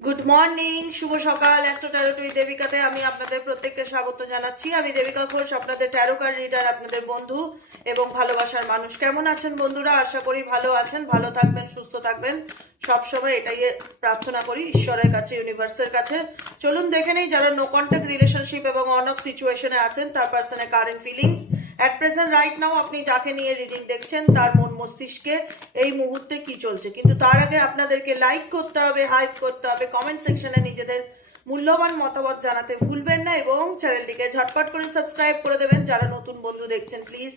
Good morning শুভ সকাল astro tarot with দেবিকাতে আমি আপনাদের প্রত্যেককে স্বাগত জানাচ্ছি। আমি দেবিকা ঘোষ, আপনাদের ট্যারো কার্ড রিডার আপনাদের বন্ধু এবং ভালোবাসার মানুষ। কেমন আছেন বন্ধুরা? আশা করি ভালো আছেন, ভালো থাকবেন, সুস্থ থাকবেন। সব সময় এটাই প্রার্থনা করি, ঈশ্বরের কাছে ইউনিভার্সের কাছে। চলুন দেখে নেই যারা নো কন্ট্যাক্ট রিলেশনশিপ এবং অন অফ সিচুয়েশনে আছেন, তার পার্সনের current feelings at present right now আপনি যাকে নিয়ে রিডিং দেখছেন, তার মন মস্তিষ্কে এই মুহূর্তে কি চলছে? কিন্তু তার আগে আপনাদেরকে লাইক করতে হবে হাইপ করতে হবে কমেন্ট সেকশনে নিজেদের মূল্যবান মতামত জানাতে ভুলবেন না এবং চ্যানেলটিকে ঝটপট করে সাবস্ক্রাইব করে দেবেন। যারা নতুন বন্ধু দেখছেন please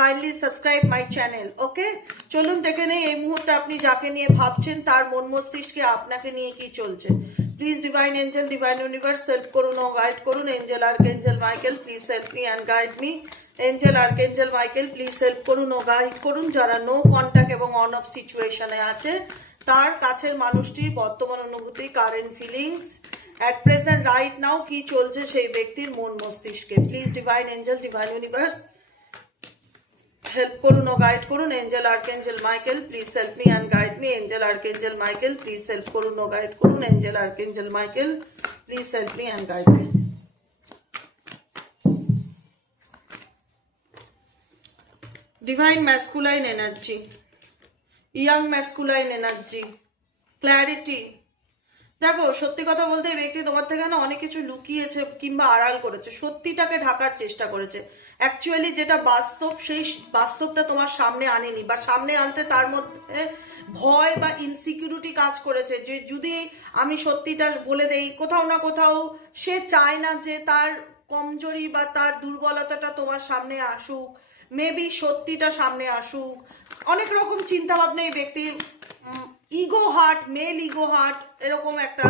kindly subscribe my channel okay চলুন দেখে নেই, এই মুহূর্তে আপনি যাকে নিয়ে ভাবছেন, তার মন মস্তিষ্কে আপনাকে নিয়ে কি চলছে? Please divine angel divine universe help করুন, ও গাইড করুন। Angel archangel Michael please help me and guide me angel archangel Michael please help করুন, ও গাইড করুন। যারা নো কন্ট্যাক্ট এবং অন অফ সিচুয়েশনে আছে, তার কাছের মানুষটির বর্তমান অনুভূতি current feelings at present right now কি চলছে সেই ব্যক্তির মন মস্তিষ্কে। Please divine angel divine universe help করুন, ও গাইড করুন angel archangel Michael please help me and guide me angel archangel Michael please help করুন, ও গাইড করুন angel archangel Michael please help me and guide me divine masculine energy yang masculine energy clarity দেখো, সত্যি কথা বলতে এই ব্যক্তি তোমার থেকে না অনেক কিছু লুকিয়েছে কিংবা আড়াল করেছে, সত্যিটাকে ঢাকার চেষ্টা করেছে। অ্যাকচুয়ালি যেটা বাস্তব, সেই বাস্তবটা তোমার সামনে আনেনি বা সামনে আনতে তার মধ্যে ভয় বা ইনসিকিউরিটি কাজ করেছে যে যদি আমি সত্যিটা বলে দেই, কোথাও না কোথাও সে চায় না যে তার কমজোরি বা তার দুর্বলতাটা তোমার সামনে আসুক। মেবি সত্যিটা সামনে আসুক। অনেক রকম চিন্তা ভাবনা এই ব্যক্তির ego hurt male ego hurt এরকম একটা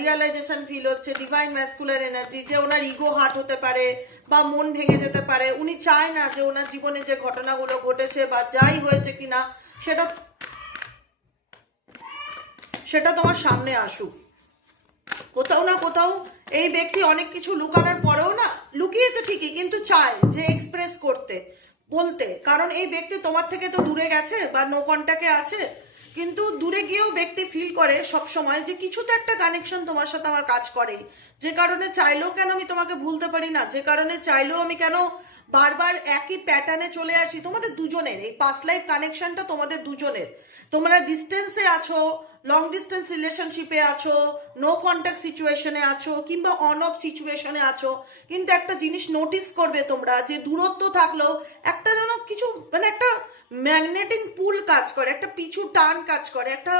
রিয়ালাইজেশন ফিল হচ্ছে ডিভাইন ম্যাসকুলার এনার্জি যে ওনার ইগো হার্ট হতে পারে বা মন ভেঙে যেতে পারে। উনি চায় না যে ওনার জীবনে যে ঘটনাগুলো ঘটেছে বা যাই হয়েছে কিনা, সেটা সেটা তোমার সামনে আসুক। কোথাও না কোথাও এই ব্যক্তি অনেক কিছু লুকানোর পরেও না, লুকিয়েছে ঠিকই, কিন্তু চায় যে এক্সপ্রেস করতে, বলতে। কারণ এই ব্যক্তি তোমার থেকে তো দূরে গেছে বা নো কন্ট্যাক্টে আছে কিন্তু দূরে গিয়েও ব্যক্তি ফিল করে সব সময় যে কিছু তো একটা কানেকশন তোমার সাথে আমার কাজ করে যে কারণে চাইলেও কেন আমি তোমাকে ভুলতে পারি না? যে কারণে চাইলেও আমি কেন বারবার একই প্যাটার্নে চলে আসি। তোমাদের দুজনের, এই পাস লাইফ কানেকশনটা তোমাদের দুজনের। তোমরা ডিস্টেন্সে আছো লং ডিস্টেন্স রিলেশনশিপে আছো নো কন্ট্যাক্ট সিচুয়েশনে আছো, কিংবা অন অফ সিচুয়েশনে আছো, কিন্তু একটা জিনিস নোটিস করবে তোমরা যে দূরত্ব থাকলেও একটা যেন কিছু মানে একটা ম্যাগনেটিং পুল কাজ করে, একটা পিছু টান কাজ করে, একটা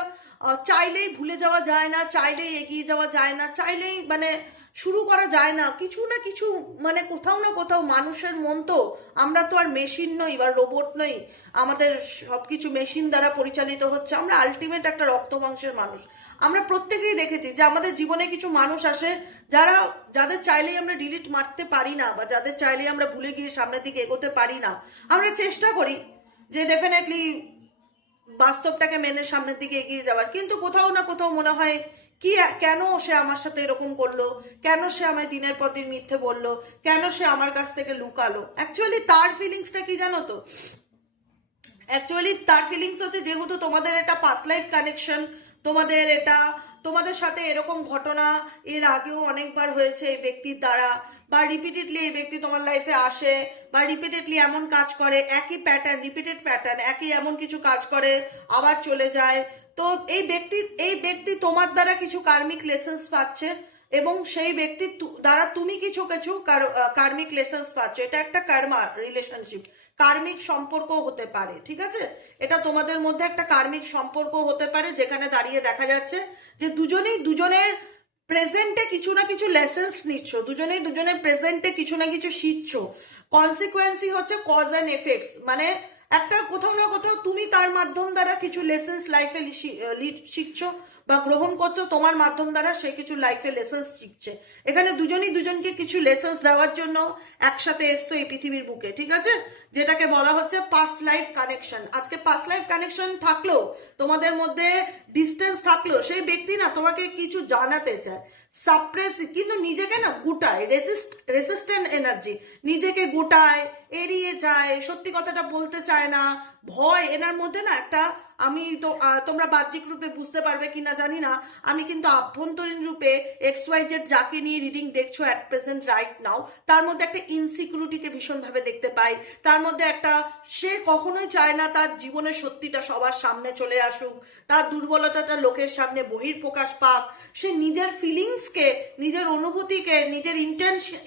চাইলেই ভুলে যাওয়া যায় না, চাইলেই এগিয়ে যাওয়া যায় না, চাইলেই মানে শুরু করা যায় না। কিছু না কিছু মানে কোথাও না কোথাও মানুষের মন তো, আমরা তো আর মেশিন নই বা রোবট নই। আমাদের সব কিছু মেশিন দ্বারা পরিচালিত হচ্ছে। আমরা আলটিমেট একটা রক্ত মাংসের মানুষ। আমরা প্রত্যেকেই দেখেছি যে আমাদের জীবনে কিছু মানুষ আসে, যারা, যাদের চাইলেই আমরা ডিলিট মারতে পারি না বা যাদের চাইলেই আমরা ভুলে গিয়ে সামনের দিকে এগোতে পারি না। আমরা চেষ্টা করি যে ডেফিনেটলি বাস্তবটাকে মেনে সামনের দিকে এগিয়ে যাওয়ার। কিন্তু কোথাও না কোথাও মনে হয় কি, কেন সে আমার সাথে এরকম করল? কেন সে আমায় দিনের পর দিন মিথ্যে বলল? কেন সে আমার কাছ থেকে লুকালো? অ্যাকচুয়ালি তার ফিলিংসটা কি জানো তো? অ্যাকচুয়ালি তার ফিলিংস হচ্ছে যেহেতু তোমাদের এটা পাস লাইফ কানেকশন তোমাদের এটা, তোমাদের সাথে এরকম ঘটনা এর আগেও অনেকবার হয়েছে এই ব্যক্তির দ্বারা, বা রিপিটেডলি এই ব্যক্তি তোমার লাইফে আসে, বা রিপিটেডলি এমন কাজ করে, একই প্যাটার্ন রিপিটেড প্যাটার্ন একই এমন কিছু কাজ করে, আবার চলে যায় তো এই ব্যক্তি এই ব্যক্তি তোমার দ্বারা কিছু কার্মিক লেসেন্স পাচ্ছে এবং সেই ব্যক্তির তু- দ্বারা তুমি কিছু কিছু কার্মিক লেসেন্স পাচ্ছ। এটা একটা কার্মা রিলেশনশিপ কার্মিক সম্পর্ক হতে পারে, ঠিক আছে? এটা তোমাদের মধ্যে একটা কার্মিক সম্পর্ক হতে পারে যেখানে দাঁড়িয়ে দেখা যাচ্ছে যে দুজনেই, দুজনের প্রেজেন্টে কিছু না কিছু লেসেন্স নিচ্ছ। দুজনেই, দুজনের প্রেজেন্টে কিছু না কিছু শিখছো। কনসিকুয়েন্সি হচ্ছে কজ অ্যান্ড এফেক্টস মানে একটা কোথাও না কোথাও তুমি তার মাধ্যম দ্বারা কিছু লেসেন্স লাইফে শিখছো বা গ্রহণ করছ, তোমার মাধ্যম দ্বারা সে কিছু লাইফে লেসেন্স শিখছে। এখানে দুজনই দুজনকে কিছু লেসেন্স দেওয়ার জন্য একসাথে এসছো এই পৃথিবীর বুকে, ঠিক আছে? যেটাকে বলা হচ্ছে পাস লাইফ কানেকশন আজকে পাস লাইফ কানেকশন থাকলেও তোমাদের মধ্যে ডিস্টেন্স থাকল, সেই ব্যক্তি না তোমাকে কিছু জানাতে চায়। সাপ্রেস কিন্তু নিজেকে না গুটায় রেসিস্ট রেসিস্ট্যান্ট এনার্জি নিজেকে গুটায়, এড়িয়ে যায়, সত্যি কথাটা বলতে চায় না ভয়, এনার মধ্যে না একটা আমি তো তোমরা বাহ্যিক রূপে বুঝতে পারবে কিনা জানি না। আমি কিন্তু আভ্যন্তরীণ রূপে এক্স ওয়াই জেড যাকে নিয়ে রিডিং দেখছ অ্যাট প্রেজেন্ট রাইট নাও তার মধ্যে একটা ইনসিকিউরিটিকে ভীষণভাবে দেখতে পাই। তার মধ্যে একটা, সে কখনোই চায় না তার জীবনের সত্যিটা সবার সামনে চলে আসুক, তার দুর্বলতাটা লোকের সামনে বহির্প্রকাশ পাক। সে নিজের ফিলিংসকে নিজের অনুভূতিকে, নিজের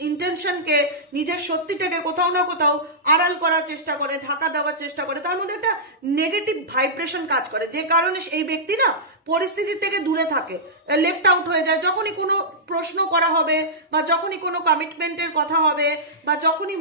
ইন্টেনশনকে নিজের সত্যিটাকে কোথাও না কোথাও আড়াল করার চেষ্টা করে, ঢাকা দেওয়ার চেষ্টা করে, তার মধ্যে একটা নেগেটিভ ভাইব্রেশন কাজ করে। যে কারণে এই ব্যক্তি না পরিস্থিতির থেকে দূরে থাকে। লেফট আউট হয়ে যায়। যখনই কোনো প্রশ্ন করা হবে বা যখনই কোনো কমিটমেন্টের কথা হবে বা যখনই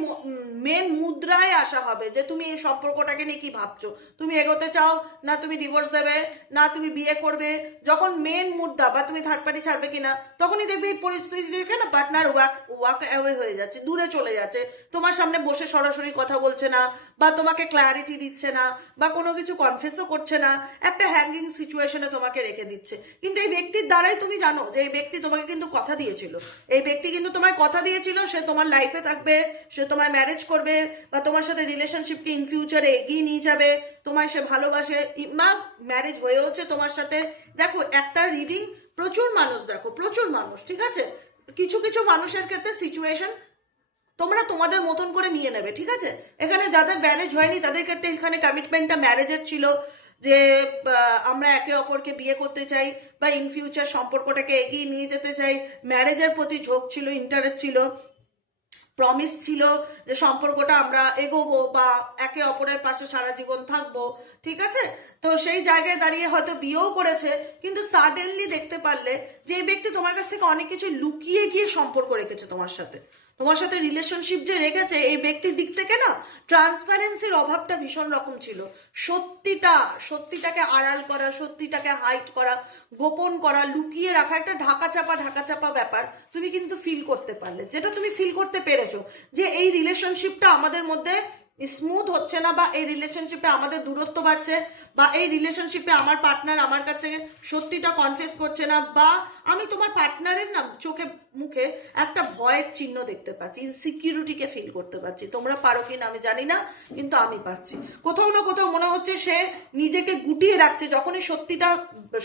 মেন মুদ্রায় আসা হবে যে তুমি এই সম্পর্কটাকে নিয়ে কি ভাবছ? তুমি এগোতে চাও? না তুমি ডিভোর্স দেবে? না তুমি বিয়ে করবে? যখন মেন মুদ্রা বা তুমি থার্ড পার্টি ছাড়বে কিনা, তখনই দেখবে এই পরিস্থিতি দেখে না পার্টনার ওয়াক ওয়াক অ্যাওয়ে হয়ে যাচ্ছে, দূরে চলে যাচ্ছে। তোমার সামনে বসে সরাসরি কথা বলছে না বা তোমাকে ক্ল্যারিটি দিচ্ছে না বা কোনো কিছু কনফেসও করছে না। একটা হ্যাঙ্গিং সিচুয়েশনে তোমাকে রেখে দিচ্ছে। কিন্তু এই ব্যক্তির দ্বারাই তুমি জানো যে এই ব্যক্তি তোমাকে কিন্তু কথা দিয়েছিল। এই ব্যক্তি কিন্তু তোমায় কথা দিয়েছিল, সে তোমার লাইফে থাকবে, সে তোমায় ম্যারেজ করবে, বা তোমার সাথে রিলেশনশিপকে ইন ফিউচারে এগিয়ে নিয়ে যাবে। তোমায় সে ভালোবাসে। মা ম্যারেজ হয়ে হচ্ছে তোমার সাথে। দেখো, একটা রিডিং প্রচুর মানুষ দেখো, প্রচুর মানুষ, ঠিক আছে? কিছু কিছু মানুষের ক্ষেত্রে সিচুয়েশন তোমরা তোমাদের মতন করে নিয়ে নেবে, ঠিক আছে? এখানে যাদের ম্যারেজ হয়নি, তাদের ক্ষেত্রে এখানে কমিটমেন্টটা ম্যারেজের ছিল। যে আমরা একে অপরকে বিয়ে করতে চাই বা ইন ফিউচার সম্পর্কটাকে এগিয়ে নিয়ে যেতে চাই। ম্যারেজের প্রতি ঝোঁক ছিল ইন্টারেস্ট ছিল প্রমিস ছিল যে সম্পর্কটা আমরা এগোবো বা একে অপরের পাশে সারা জীবন থাকব, ঠিক আছে? তো সেই জায়গায় দাঁড়িয়ে হয়তো বিয়েও করেছে, কিন্তু সাডেনলি দেখতে পারলে যে ব্যক্তি তোমার কাছ থেকে অনেক কিছু লুকিয়ে গিয়ে সম্পর্ক রেখেছে তোমার সাথে। তোমার সাথে রিলেশনশিপ যে রেখেছে, এই ব্যক্তির দিক থেকে না ট্রান্সপারেন্সির অভাবটা ভীষণ রকম ছিল। সত্যিটা, সত্যিটাকে আড়াল করা, সত্যিটাকে হাইট করা, গোপন করা, লুকিয়ে রাখা একটা ঢাকা চাপা ঢাকা চাপা ব্যাপার তুমি কিন্তু ফিল করতে পারলে। যেটা তুমি ফিল করতে পেরেছ যে এই রিলেশনশিপটা আমাদের মধ্যে স্মুথ হচ্ছে না বা এই রিলেশনশিপে আমাদের দূরত্ব বাড়ছে বা এই রিলেশনশিপে আমার পার্টনার আমার কাছ সত্যিটা কনফেস করছে না বা আমি তোমার পার্টনারের না চোখে মুখে একটা ভয়ের চিহ্ন দেখতে পাচ্ছি ইনসিকিউরিটিকে ফিল করতে পারছি। তোমরা পারো কি না আমি জানি না, কিন্তু আমি পাচ্ছি কোথাও না কোথাও মনে হচ্ছে সে নিজেকে গুটিয়ে রাখছে। যখনই সত্যিটা,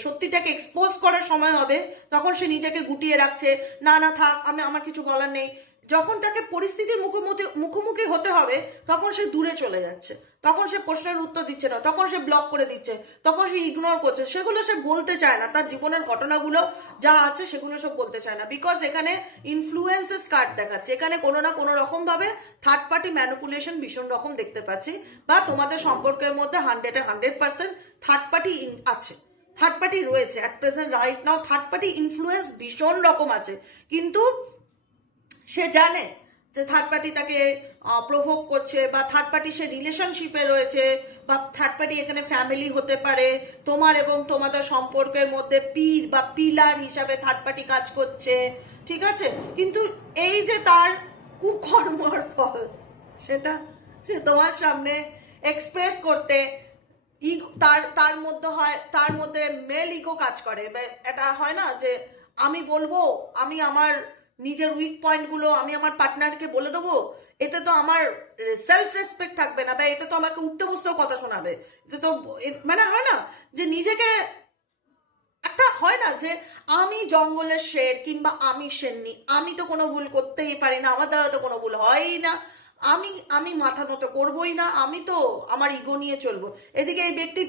সত্যিটাকে এক্সপোজ করার সময় হবে, তখন সে নিজেকে গুটিয়ে রাখছে। না না, থাক, আমি, আমার কিছু বলার নেই। যখন তাকে পরিস্থিতির মুখোমুখি মুখোমুখি হতে হবে, তখন সে দূরে চলে যাচ্ছে। তখন সে প্রশ্নের উত্তর দিচ্ছে না, তখন সে ব্লক করে দিচ্ছে, তখন সে ইগনোর করছে। সেগুলো সে বলতে চায় না, তার জীবনের ঘটনাগুলো যা আছে সেগুলো সব বলতে চায় না। বিকজ এখানে ইনফ্লুয়েন্সেস কার্ড দেখাচ্ছে। এখানে কোনো না কোনো রকমভাবে থার্ড পার্টি ম্যানুপুলেশন ভীষণ রকম দেখতে পাচ্ছি, বা তোমাদের সম্পর্কের মধ্যে হান্ড্রেডে হান্ড্রেড পার্সেন্ট থার্ড পার্টি আছে। থার্ড পার্টি রয়েছে। At present right now third party influence ভীষণ রকম আছে। কিন্তু সে জানে যে থার্ড পার্টি তাকে প্রভোগ করছে বা থার্ড পার্টি সে রিলেশনশিপে রয়েছে বা থার্ড পার্টি এখানে ফ্যামিলি হতে পারে, তোমার এবং তোমাদের সম্পর্কের মধ্যে পীর বা পিলার হিসাবে থার্ড পার্টি কাজ করছে, ঠিক আছে? কিন্তু এই যে তার কুকর্মর ফল, সেটা তোমার সামনে এক্সপ্রেস করতে ইগো তার তার মধ্যে হয়, তার মধ্যে মেল ইগো কাজ করে। এটা হয় না যে আমি বলব, আমি আমার নিজের উইক পয়েন্টগুলো আমি আমার পার্টনারকে বলে দেবো, এতে তো আমার সেলফ রেসপেক্ট থাকবে না, বা এতে তো আমাকে উঠতে বসতেও কথা শোনাবে। এতে তো মানে হয় না যে নিজেকে একটা হয় না যে আমি জঙ্গলের শের কিংবা আমি শেরনি আমি তো কোনো ভুল করতেই পারি না, আমার দ্বারা তো কোনো ভুল হয়ই না। আমি আমি মাথা মতো করবোই না, আমি তো আমার ইগো নিয়ে চলবো। এদিকে এই ব্যক্তি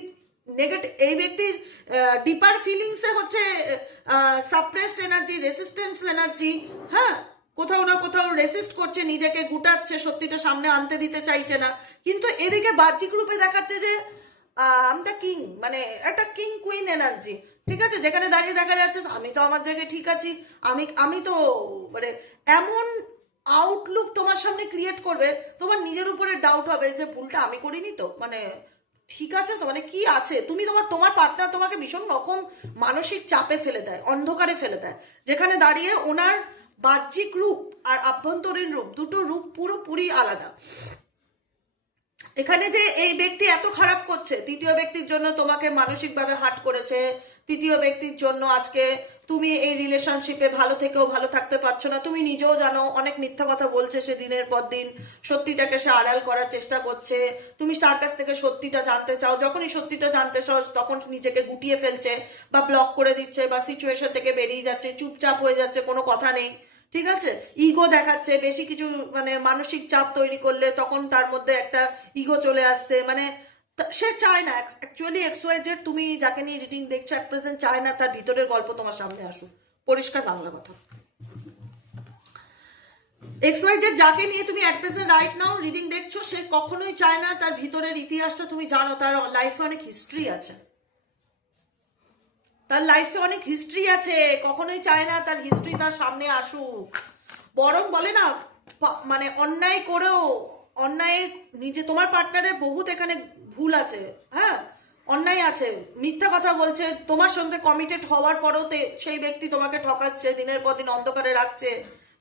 নেগেটিভ এই ব্যক্তির ডিপার ফিলিংসে হচ্ছে সাপ্রেসড এনার্জি রেসিস্ট্যান্স এনার্জি হ্যাঁ? কোথাও না কোথাও রেসিস্ট করছে, নিজেকে গুটাচ্ছে, সত্যিটা সামনে আনতে দিতে চাইছে না। কিন্তু এদিকে বাহ্যিক রূপে দেখাচ্ছে যে আম দ্য কিং মানে একটা কিং কুইন এনার্জি ঠিক আছে? যেখানে দাঁড়িয়ে দেখা যাচ্ছে, আমি তো আমার জায়গায় ঠিক আছি, আমি আমি তো মানে এমন আউটলুক তোমার সামনে ক্রিয়েট করবে, তোমার নিজের উপরে ডাউট হবে যে ভুলটা আমি করিনি তো মানে ঠিক আছে তো? মানে কি আছে? তুমি তোমার তোমার পার্টনার তোমাকে ভীষণ রকম মানসিক চাপে ফেলে দেয়, অন্ধকারে ফেলে দেয়। যেখানে দাঁড়িয়ে ওনার বাহ্যিক রূপ আর আভ্যন্তরীণ রূপ, দুটো রূপ পুরোপুরি আলাদা। এখানে যে এই ব্যক্তি এত খারাপ করছে, তৃতীয় ব্যক্তির জন্য তোমাকে মানসিকভাবে হার্ট করেছে, তৃতীয় ব্যক্তির জন্য আজকে তুমি এই রিলেশনশিপে ভালো থেকেও ভালো থাকতে পারছ না। তুমি নিজেও জানো, অনেক মিথ্যা কথা বলছে সে দিনের পর দিন। সত্যিটাকে সে আড়াল করার চেষ্টা করছে। তুমি তার কাছ থেকে সত্যিটা জানতে চাও। যখনই সত্যিটা জানতে চাও, তখন নিজেকে গুটিয়ে ফেলছে বা ব্লক করে দিচ্ছে বা সিচুয়েশন থেকে বেরিয়ে যাচ্ছে, চুপচাপ হয়ে যাচ্ছে, কোনো কথা নেই। ঠিক আছে? ইগো দেখাচ্ছে, বেশি কিছু মানে মানসিক চাপ তৈরি করলে তখন তার মধ্যে একটা ইগো চলে আসছে। মানে সে চায় না। অ্যাকচুয়ালি এক্স ওয়াই জেড তুমি যাকে নিয়ে রিডিং দেখছ অ্যাট প্রেজেন্ট চায় না, তার ভিতরের গল্প তোমার সামনে আসুক। পরিষ্কার বাংলা কথা। এক্স ওয়াই যাকে নিয়ে তুমি at present right now reading দেখছ, সে কখনোই চায় না, তার ভিতরের ইতিহাসটা তুমি জানো, তার লাইফে অনেক হিস্ট্রি আছে। তার লাইফে অনেক হিস্ট্রি আছে, কখনোই চায় না তার হিস্ট্রি তার সামনে আসুক। বরং বলে না মানে অন্যায় করেও, অন্যায় নিজে, তোমার পার্টনারের বহুত এখানে ভুল আছে হ্যাঁ? অন্যায় আছে। মিথ্যা কথা বলছে, তোমার সঙ্গে কমিটেড হওয়ার পরেও সেই ব্যক্তি তোমাকে ঠকাচ্ছে, দিনের পর দিন অন্ধকারে রাখছে।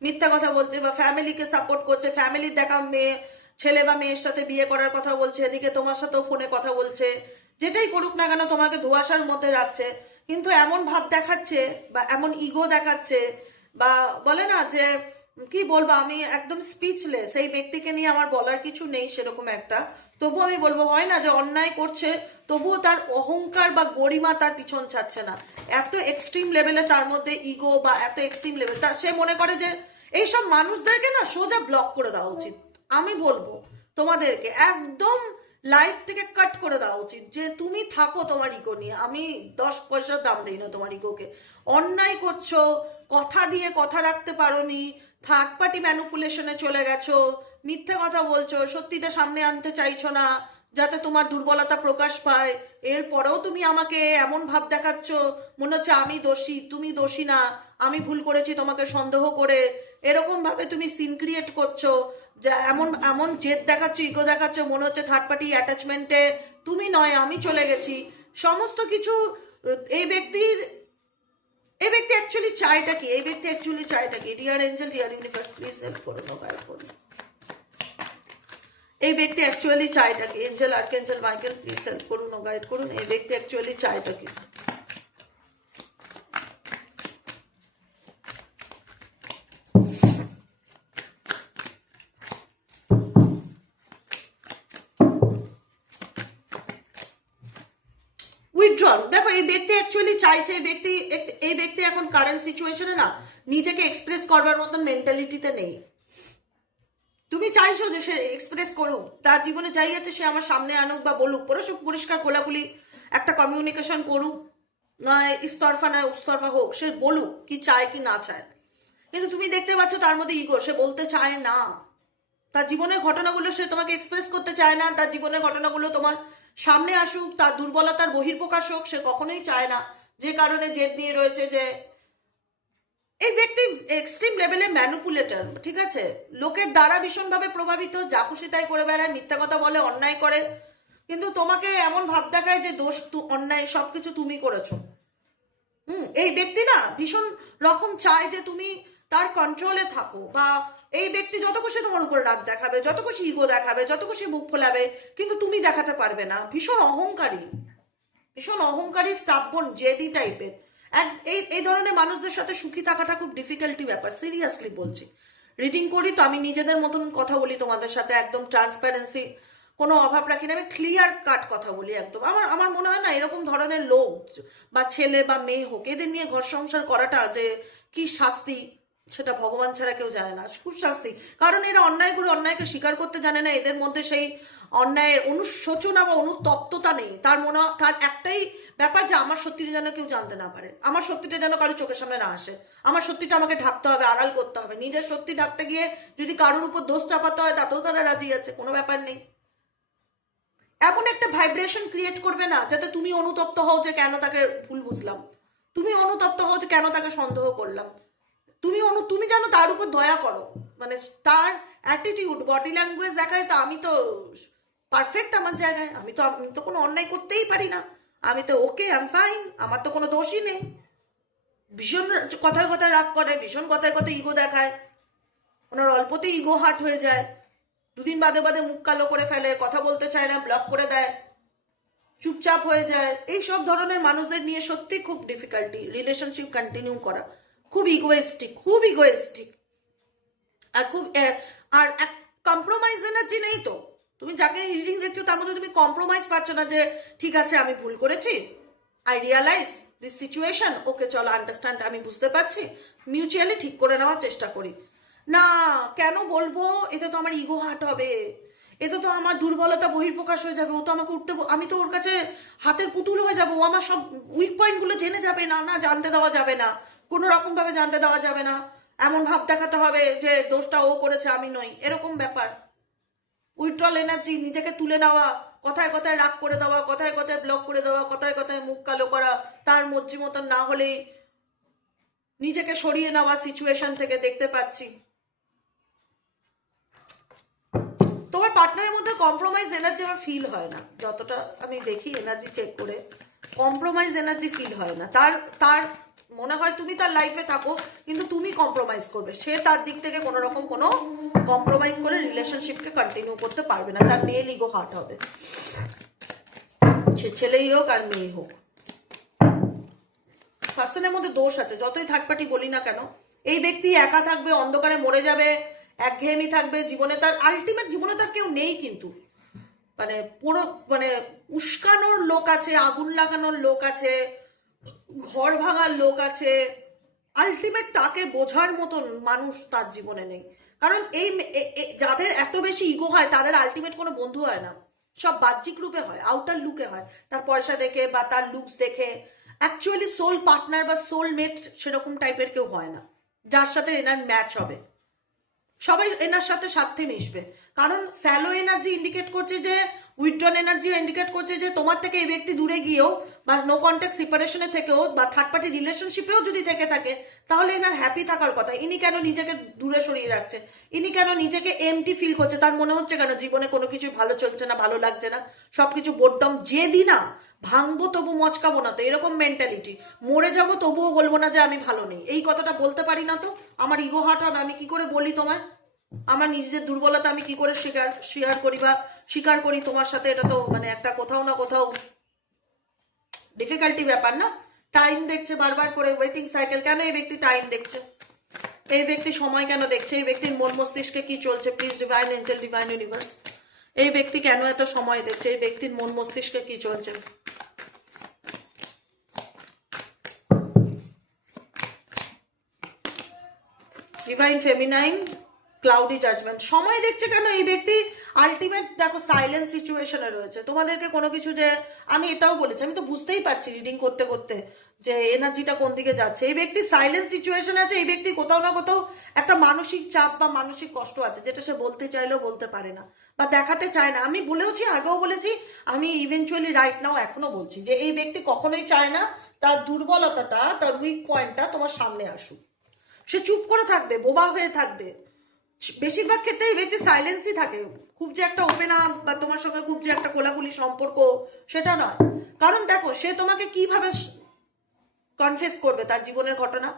মিথ্যা কথা বলছে বা ফ্যামিলিকে সাপোর্ট করছে ফ্যামিলির দেখা মেয়ে, ছেলে বা মেয়ের সাথে বিয়ে করার কথা বলছে, এদিকে তোমার সাথেও ফোনে কথা বলছে। যেটাই করুক না কেন, তোমাকে ধোয়াশার মধ্যে রাখছে। কিন্তু এমন ভাব দেখাচ্ছে বা এমন ইগো দেখাচ্ছে বা বলে না যে, কি বলব, আমি একদম স্পিচলেস এই ব্যক্তিকে নিয়ে আমার বলার কিছু নেই সেরকম একটা। তবু আমি বলব, হয় না যে অন্যায় করছে, তবুও তার অহংকার বা গরিমা তার পিছন ছাড়ছে না। এত এক্সট্রিম লেভেলে তার মধ্যে ইগো বা এত এক্সট্রিম লেভেল তার সে মনে করে যে, এইসব মানুষদেরকে না সোজা ব্লক করে দেওয়া উচিত। আমি বলব, তোমাদেরকে একদম লাইফ থেকে কাট করে দেওয়া উচিত। যে তুমি থাকো তোমার ইগো নিয়ে। আমি দশ পয়সার দাম দিই না তোমার ইগোকে অন্যায় করছ, কথা দিয়ে কথা রাখতে পারোনি থার্ড পার্টি ম্যানুপুলেশনে চলে গেছো, মিথ্যে কথা বলছো, সত্যিটা সামনে আনতে চাইছো না, যাতে তোমার দুর্বলতা প্রকাশ পায়। এরপরেও তুমি আমাকে এমন ভাব দেখাচ্ছ, মনে হচ্ছে আমি দোষী, তুমি দোষী না, আমি ভুল করেছি তোমাকে সন্দেহ করে। এরকম ভাবে তুমি সিন ক্রিয়েট করছ। যা এমন এমন জেদ দেখাচ্ছ ইগো দেখাচ্ছ, মনে হচ্ছে থার্ড পার্টি অ্যাটাচমেন্টে তুমি নয়, আমি চলে গেছি। সমস্ত কিছু, এই ব্যক্তির, এই ব্যক্তি অ্যাকচুয়ালি চায়টা কি? এই ব্যক্তি অ্যাকচুয়ালি চায়টা কি? Dear angel dear universe please help করুন গাইড করুন এই ব্যক্তি অ্যাকচুয়ালি চায়টা কি? Angel archangel Michael please help করুন গাইড করুন। এই ব্যক্তি অ্যাকচুয়ালি চায়টা কি উইথড্রন দেখো এই ব্যক্তি অ্যাকচুয়ালি চাইছে এই ব্যক্তি এই ব্যক্তি এখন কারেন্ট সিচুয়েশনে না, নিজেকে এক্সপ্রেস করবার মতন মেন্টালিটিতে নেই। তুমি চাইছো যে সে এক্সপ্রেস করুক, তার জীবনে যাই আছে, সে আমার সামনে আনুক বা বলুক, পরিষ্কার পরিষ্কার, খোলাখুলি একটা কমিউনিকেশন করুক, নয় ইস্তরফা, নয় উস্তরফা হোক, সে বলুক কি চায় কি না চায়। কিন্তু তুমি দেখতে পাচ্ছ তার মধ্যে ইগো সে বলতে চায় না। তার জীবনের ঘটনাগুলো সে তোমাকে এক্সপ্রেস করতে চায় না, তার জীবনের ঘটনাগুলো তোমার সামনে আসুক, তার দুর্বলতার বহির্প্রকাশ হোক, সে কখনোই চায় না। যে কারণে জেদ নিয়ে রয়েছে যে এই ব্যক্তি এক্সট্রিম লেভেলে ম্যানুপুলেটর ঠিক আছে? লোকের দ্বারা ভীষণভাবে প্রভাবিত, যা খুশি তাই করে বেড়ায়, মিথ্যা কথা বলে, অন্যায় করে। কিন্তু তোমাকে এমন ভাব দেখায় যে দোষ তু অন্যায়, সবকিছু তুমি করেছ। হুম, এই ব্যক্তি না ভীষণ রকম চায় যে তুমি তার কন্ট্রোলে থাকো বা এই ব্যক্তি যত খুশি তোমার উপরে রাগ দেখাবে, যত খুশি ইগো দেখাবে, যত খুশি মুখ ফোলাবে, কিন্তু তুমি দেখাতে পারবে না। ভীষণ অহংকারী। ভীষণ অহংকারী, স্টাবন, জেদি টাইপের। এই এই ধরনের মানুষদের সাথে সুখী থাকাটা খুব ডিফিকাল্টি ব্যাপার সিরিয়াসলি বলছি। রিডিং করি তো আমি নিজেদের মতন কথা বলি তোমাদের সাথে, একদম ট্রান্সপারেন্সি কোনো অভাব রাখি না। আমি ক্লিয়ার কাট কথা বলি একদম। আমার আমার মনে হয় না এরকম ধরনের লোক বা ছেলে বা মেয়ে হোক, এদের নিয়ে ঘর সংসার করাটা যে কি শাস্তি, সেটা ভগবান ছাড়া কেউ জানে না। কুশাস্তি কারণ এরা অন্যায় করে অন্যায়কে স্বীকার করতে জানে না, এদের মধ্যে সেই অন্যায়ের অনুশোচনা বা অনুতপ্ততা নেই। তার মনে তার একটাই ব্যাপার যে আমার সত্যিটা যেন কেউ জানতে না পারে। আমার সত্যিটা যেন কারও চোখের সামনে না আসে। আমার সত্যিটা আমাকে ঢাকতে হবে, আড়াল করতে হবে। নিজের সত্যি ঢাকতে গিয়ে যদি কারোর উপর দোষ চাপাতে হয়, তাতেও তারা রাজি আছে, কোনো ব্যাপার নেই। এমন একটা ভাইব্রেশন ক্রিয়েট করবে না, যাতে তুমি অনুতপ্ত হও যে কেন তাকে ভুল বুঝলাম। তুমি অনুতপ্ত হও যে কেন তাকে সন্দেহ করলাম। তুমি অনু, তুমি যেন তার উপর দয়া করো। মানে তার অ্যাটিটিউড বডি ল্যাঙ্গুয়েজ দেখায় তো আমি তো পারফেক্ট আমার জায়গায়। আমি তো আমি তো কোনো অন্যায় করতেই পারি না। আমি তো ওকে আম ফাইন আমার তো কোনো দোষই নেই। ভীষণ কথায় কথায় রাগ করে, ভীষণ কথায় কথায় ইগো দেখায়। ওনার অল্পতেই ইগো হার্ট হয়ে যায়। দুদিন বাদে বাদে মুখ কালো করে ফেলে, কথা বলতে চায় না ব্লক করে দেয়। চুপচাপ হয়ে যায়। এই সব ধরনের মানুষদের নিয়ে সত্যি খুব ডিফিকাল্টি রিলেশনশিপ কন্টিনিউ করা। খুব ইগোয়েস্টিক খুব ইগোয়েস্টিক আর খুব আর কম্প্রোমাইজ এনার্জি নেই তো। তুমি যাকে রিডিং দেখছ, তার মধ্যে তুমি কম্প্রোমাইজ পাচ্ছ না যে, ঠিক আছে, আমি ভুল করেছি। I realize this situation okay চলো আন্ডারস্ট্যান্ড আমি বুঝতে পারছি। মিউচুয়ালি ঠিক করে নেওয়ার চেষ্টা করি। না, কেন বলব? এতে তো আমার ইগো হার্ট হবে। এতে তো আমার দুর্বলতা বহির্প্রকাশ হয়ে যাবে। ও তো আমাকে উঠতে আমি তো ওর কাছে হাতের পুতুল হয়ে যাব। ও আমার সব উইক পয়েন্টগুলো জেনে যাবে না না, জানতে দেওয়া যাবে না। কোনো রকম ভাবে জানতে দেওয়া যাবে না। এমন ভাব দেখাতে হবে যে, দোষটা ও করেছে, আমি নই। এরকম ব্যাপার। উইথড্রল এনার্জি, নিজেকে তুলে নেওয়া, কথায় কথায় রাগ করে দেওয়া, কথায় কথায় ব্লক করে দেওয়া, কথায় কথায় মুখ কালো করা, তার মর্জি মতন না হলেই নিজেকে সরিয়ে নেওয়া সিচুয়েশন থেকে দেখতে পাচ্ছি। তোমার পার্টনারের মধ্যে কম্প্রোমাইজ এনার্জি আমার ফিল হয় না। যতটা আমি দেখি এনার্জি চেক করে কম্প্রোমাইজ এনার্জি ফিল হয় না। তার তার মনে হয় তুমি তার লাইফে থাকো, কিন্তু তুমি কম্প্রোমাইজ করবে। সে তার দিক থেকে কোনো রকম কোনো কম্প্রোমাইজ করে রিলেশনশিপকে কন্টিনিউ করতে পারবে না। তার মেয়ে লিগো হার্ট হবে। সে ছেলেই হোক আর মেয়ে হোক। পার্সনের মধ্যে দোষ আছে, যতই থার্ড পার্টি বলি না কেন। এই ব্যক্তি একা থাকবে, অন্ধকারে মরে যাবে, একঘেয়েমি থাকবে, জীবনে তার আলটিমেট জীবনে তার কেউ নেই কিন্তু। মানে পুরো মানে উস্কানোর লোক আছে, আগুন লাগানোর লোক আছে ঘর ভাঙার লোক আছে। আলটিমেট তাকে বোঝার মতন মানুষ তার জীবনে নেই। কারণ এই যাদের এত বেশি ইগো হয়, তাদের আলটিমেট কোনো বন্ধু হয় না। সব বাহ্যিক রূপে হয় আউটার লুকে হয়। তার পয়সা দেখে বা তার লুকস দেখে। অ্যাকচুয়ালি সোল পার্টনার বা সোল মেট সেরকম টাইপের কেউ হয় না। যার সাথে এনার ম্যাচ হবে। সবাই এনার সাথে স্বার্থে মিশবে। কারণ স্যালো এনার্জি ইন্ডিকেট করছে যে উইথড্রন এনার্জি ইন্ডিকেট করছে যে তোমার থেকে এই ব্যক্তি দূরে গিয়েও বা নো কন্ট্যাক্ট সিপারেশনে থেকেও বা থার্ড পার্টি রিলেশনশিপেও যদি থেকে থাকে, তাহলে এনার হ্যাপি থাকার কথা। ইনি কেন নিজেকে দূরে সরিয়ে রাখছে? ইনি কেন নিজেকে এমটি ফিল করছে? তার মনে হচ্ছে কেন জীবনে কোনো কিছু ভালো চলছে না, ভালো লাগছে না? সবকিছু বোর্ডম যে দিনা ভাঙবো তবু মচকাবো না তো, এরকম মেন্টালিটি মরে যাব তবুও বলব না যে আমি ভালো নেই। এই কথাটা বলতে পারি না তো? আমার ইগো হার্ট হবে, আমি কি করে বলি তোমায়? আমার নিজের দুর্বলতা আমি কি করে স্বীকার শেয়ার করি বা স্বীকার করি? তোমার সাথে এটা তো মানে একটা কোথাও না কোথাও ডিফিকাল্টি ব্যাপার না। টাইম দেখছে বারবার করে ওয়েটিং সাইকেল কেন এই ব্যক্তি টাইম দেখছে? এই ব্যক্তি সময় কেন দেখছে? এই ব্যক্তির মন মস্তিষ্কে কি চলছে? Please divine angel divine universe এই ব্যক্তি কেন এত সময় দেখছে? এই ব্যক্তির মন মস্তিষ্কে কি চলছে? ডিভাইন ফেমিনাইন ক্লাউডি জাজমেন্ট সময় দেখছে কেন এই ব্যক্তি? আলটিমেট দেখো সাইলেন্স সিচুয়েশনে রয়েছে। তোমাদেরকে কোনো কিছু যে আমি এটাও বলেছি, আমি তো বুঝতেই পারছি রিডিং করতে করতে যে এনার্জিটা কোন দিকে যাচ্ছে। এই ব্যক্তি সাইলেন্স সিচুয়েশন আছে, এই ব্যক্তি কোথাও না কোথাও একটা মানসিক চাপ বা মানসিক কষ্ট আছে, যেটা সে বলতে চাইলেও বলতে পারে না বা দেখাতে চায় না। আমি বলেওছি, আগেও বলেছি, আমি ইভেনচুয়ালি রাইট নাও এখনও বলছি যে এই ব্যক্তি কখনোই চায় না, তার দুর্বলতাটা, তার উইক পয়েন্টটা তোমার সামনে আসুক। সে চুপ করে থাকবে, বোবা হয়ে থাকবে। বেশিরভাগ ক্ষেত্রে ব্যক্তি সাইলেন্সই থাকে। খুব যে একটা ওপেন আপ বা তোমার সঙ্গে খুব যে একটা কোলাকুলি সম্পর্ক, সেটা নয়। কারণ দেখো, সে তোমাকে কীভাবে কনফেস করবে তার জীবনের ঘটনা?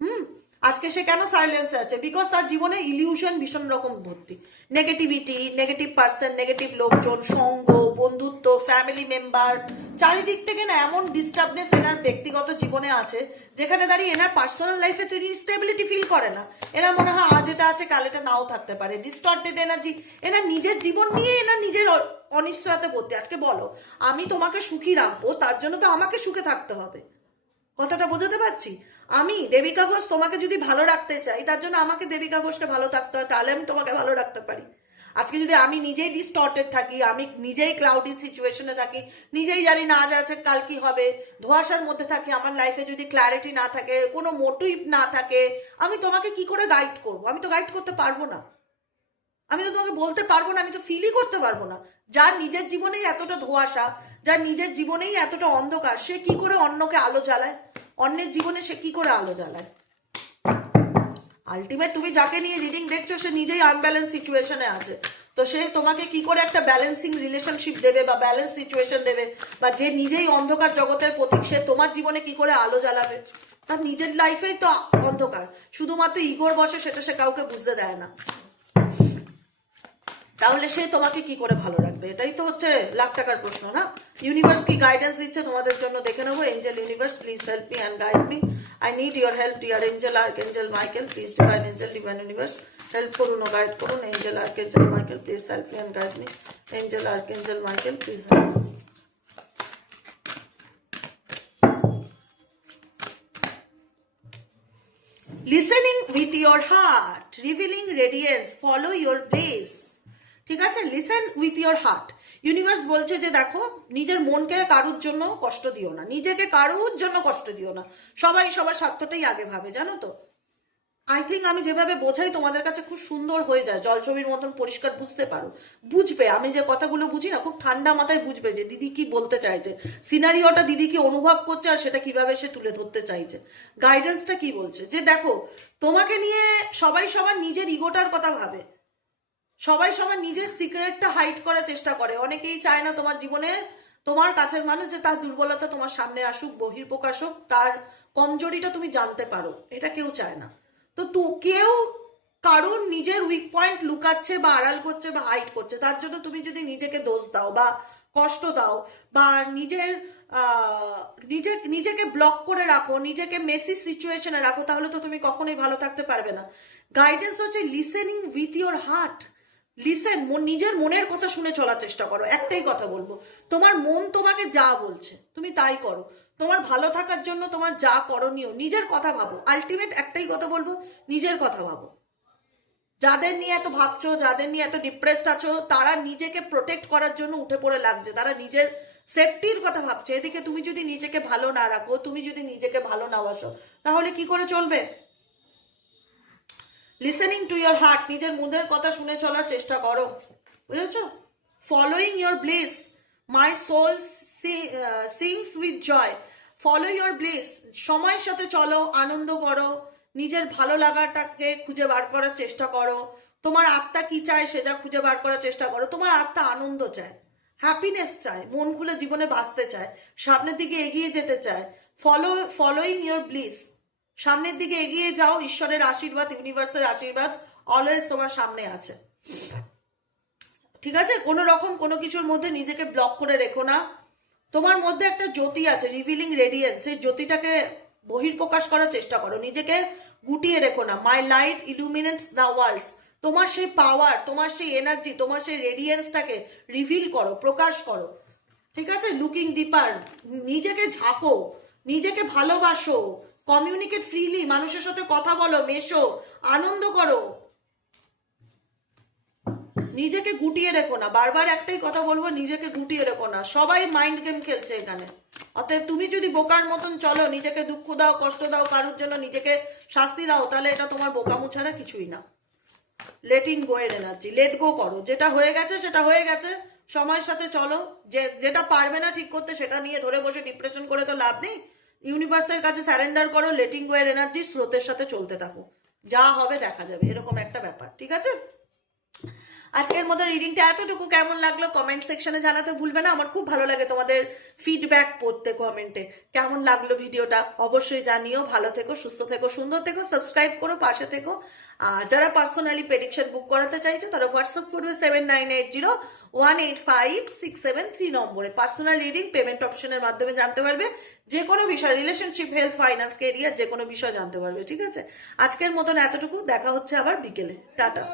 হুম? আজকে সে কেন সাইলেন্সে আছে? বিকজ তার জীবনে ইলিউশন ভীষণ রকম ভর্তি। নেগেটিভিটি নেগেটিভ পার্সন নেগেটিভ লোকজন, সঙ্গ, বন্ধুত্ব ফ্যামিলি মেম্বার চারিদিক থেকে না এমন ডিস্টার্বনেস এনার ব্যক্তিগত জীবনে আছে, যেখানে দাঁড়িয়ে এনার পার্সোনাল লাইফে তৈরি স্টেবিলিটি ফিল করে না। এনার মনে হয় আজ এটা আছে, কাল এটা নাও থাকতে পারে। ডিস্টর্টেড এনার্জি এনার নিজের জীবন নিয়ে এনার নিজের অনিশ্চয়তা ভর্তি। আজকে বলো, আমি তোমাকে সুখী রাখব, তার জন্য তো আমাকে সুখে থাকতে হবে। কথাটা বোঝাতে পারছি? আমি দেবিকা ঘোষ তোমাকে যদি ভালো রাখতে চাই, তার জন্য আমাকে দেবিকা ঘোষকে ভালো থাকতে হয়, তাহলে আমি তোমাকে ভালো রাখতে পারি। আজকে যদি আমি নিজেই ডিস্টর্টেড থাকি, আমি নিজেই ক্লাউডি সিচুয়েশনে থাকি, নিজেই জানি না আজ আছে, কাল কি হবে, ধোয়াশার মধ্যে থাকি, আমার লাইফে যদি ক্ল্যারিটি না থাকে, কোনো মোটিভ না থাকে, আমি তোমাকে কি করে গাইড করব? আমি তো গাইড করতে পারব না। আমি তো তোমাকে বলতে পারব না, আমি তো ফিলই করতে পারব না। যার নিজের জীবনেই এতটা ধোঁয়াশা, যার নিজের জীবনেই এতটা অন্ধকার, সে কি করে অন্যকে আলো জ্বালায়? অন্যের জীবনে সে কি করে আলো জ্বালায়? আলটিমেট তুমি যাকে নিয়ে রিডিং দেখছ, সে নিজেই আনব্যালেন্স সিচুয়েশনে আছে। তো সে তোমাকে কি করে একটা ব্যালেন্সিং রিলেশনশিপ দেবে বা ব্যালেন্স সিচুয়েশন দেবে বা যে নিজেই অন্ধকার জগতের প্রতীক, সে তোমার জীবনে কি করে আলো জ্বালাবে? তার নিজের লাইফেই তো অন্ধকার। শুধুমাত্র ইগোর বসে সেটা সে কাউকে বুঝতে দেয় না। তাহলে সে তোমাকে কি করে ভালো রাখবে? এটাই তো হচ্ছে লাখ টাকার প্রশ্ন, না? ইউনিভার্স কি গাইডেন্স দিচ্ছে তোমাদের জন্য? দেখে নেব। Angel universe please help me and guide me I need your help dear angel archangel Michael please divine angel divine universe help করুন ও গাইড করুন। Angel archangel Michael please help me and guide me angel archangel Michael please help listening with your heart revealing radiance follow your bless ঠিক আছে? Listen with your heart universe বলছে যে দেখো, নিজের মনকে কারুর জন্য কষ্ট দিও না। নিজেকে কারুর জন্য কষ্ট দিও না। সবাই সবার স্বার্থটাই আগে ভাবে, জানো তো? আই থিঙ্ক আমি যেভাবে বোঝাই, তোমাদের কাছে খুব সুন্দর হয়ে যায়। জলছবির মতন পরিষ্কার বুঝতে পারো। বুঝবে, আমি যে কথাগুলো বুঝি না, খুব ঠান্ডা মাথায় বুঝবে যে দিদি কি বলতে চাইছে। সিনারিওটা দিদি কি অনুভব করছে আর সেটা কীভাবে সে তুলে ধরতে চাইছে। গাইডেন্সটা কি বলছে? যে দেখো, তোমাকে নিয়ে সবাই সবার নিজের ইগোটার কথা ভাবে। সবাই সবার নিজের সিক্রেটটা হাইড করার চেষ্টা করে। অনেকেই চায় না তোমার জীবনে তোমার কাছের মানুষ যে তার দুর্বলতা তোমার সামনে আসুক বহির্প্রকাশ হোক তার কমজোরিটা তুমি জানতে পারো। এটা কেউ চায় না। তো তু কেউ কারুর নিজের উইক পয়েন্ট লুকাচ্ছে বা আড়াল করছে বা হাইট করছে তার জন্য তুমি যদি নিজেকে দোষ দাও বা কষ্ট দাও বা নিজের আহ, নিজে নিজেকে ব্লক করে রাখো নিজেকে মেসি সিচুয়েশনে রাখো তাহলে তো তুমি কখনোই ভালো থাকতে পারবে না। গাইডেন্স হচ্ছে listening with your heart listen নিজের মনের কথা শুনে চলার চেষ্টা করো, একটাই কথা বলব। তোমার মন তোমাকে যা বলছে, তুমি তাই করো। তোমার ভালো থাকার জন্য তোমার যা করণীয়, নিজের কথা ভাবো। আলটিমেট একটাই কথা বলব, নিজের কথা ভাবো। যাদের নিয়ে এত ভাবছ, যাদের নিয়ে এত ডিপ্রেসড আছো, তারা নিজেকে প্রোটেক্ট করার জন্য উঠে পড়ে লাগছে। তারা নিজের সেফটির কথা ভাবছে। এদিকে তুমি যদি নিজেকে ভালো না রাখো, তুমি যদি নিজেকে ভালো না বাসো, তাহলে কি করে চলবে? লিসেনিং টু ইয়োর হার্ট নিজের মনের কথা শুনে চলার চেষ্টা করো। বুঝেছ? Following your bless my soul sings with joy follow your bless সময়ের সাথে চলো, আনন্দ করো। নিজের ভালো লাগাটাকে খুঁজে বার করার চেষ্টা করো। তোমার আত্মা কি চায় সেটা খুঁজে বার করার চেষ্টা করো। তোমার আত্মা আনন্দ চায় হ্যাপিনেস চায়, মন খুলে জীবনে বাঁচতে চায়, সামনের দিকে এগিয়ে যেতে চায়। ফলো ফলোইং ইয়োর ব্লিস সামনের দিকে এগিয়ে যাও, ঈশ্বরের আশীর্বাদ ইউনিভার্সের আশীর্বাদ অলওয়েজ তোমার সামনে আছে। ঠিক আছে? কোনো রকম কোনো কিছুর মধ্যে নিজেকে ব্লক করে রেখো না। তোমার মধ্যে একটা জ্যোতি আছে রিভিলিং রেডিয়েন্স সেই জ্যোতিটাকে বহির্প্রকাশ করার চেষ্টা করো। নিজেকে গুটিয়ে রেখো না। My light illuminates the worlds তোমার সেই পাওয়ার তোমার সেই এনার্জি তোমার সেই রেডিয়েন্সটাকে রিভিল করো, প্রকাশ করো। ঠিক আছে? লুকিং ডিপার নিজেকে ঝাঁকো, নিজেকে ভালোবাসো। কমিউনিকেট ফ্রিলি মানুষের সাথে কথা বলো, মেশো, আনন্দ করো। নিজেকে গুটিয়ে রেখো না। বারবার একটাই কথা বলব, নিজেকে গুটিয়ে রেখো না। সবাই মাইন্ড গেম খেলছে এখানে। অতএব তুমি যদি বোকার মতন চলো, নিজেকে দুঃখ দাও, কষ্ট দাও, কারোর জন্য নিজেকে শাস্তি দাও, তাহলে এটা তোমার বোকামু ছাড়া কিছুই না। লেটিং গো এর এনার্জি লেট গো করো। যেটা হয়ে গেছে, সেটা হয়ে গেছে। সময়ের সাথে চলো। যে, যেটা পারবে না ঠিক করতে, সেটা নিয়ে ধরে বসে ডিপ্রেশন করে তো লাভ নেই। ইউনিভার্সের কাছে স্যারেন্ডার করো লেটিং গোয়ের এনার্জি স্রোতের সাথে চলতে থাকো। যা হবে দেখা যাবে, এরকম একটা ব্যাপার, ঠিক আছে? আজকের মতো রিডিংটা এতটুকু। কেমন লাগল কমেন্ট সেকশনে জানাতে ভুলবে না। আমার খুব ভালো লাগে তোমাদের ফিডব্যাক পড়তে কমেন্টে কেমন লাগল ভিডিওটা অবশ্যই জানিও। ভালো থেকো, সুস্থ থেকো, সুন্দর থেকো সাবস্ক্রাইব করো, পাশে থেকো। আর যারা পার্সোনালি প্রেডিকশন বুক করাতে চাইছো, তারা হোয়াটসঅ্যাপ করবে seven nine eight zero one eight five six seven three নম্বরে। পার্সোনাল রিডিং পেমেন্ট অপশনের মাধ্যমে জানতে পারবে। যে কোনো বিষয় রিলেশনশিপ হেলথ ফাইন্যান্স কেরিয়ার যে কোনো বিষয় জানতে পারবে। ঠিক আছে? আজকের মতন এতটুকু। দেখা হচ্ছে আবার বিকেলে। টাটা।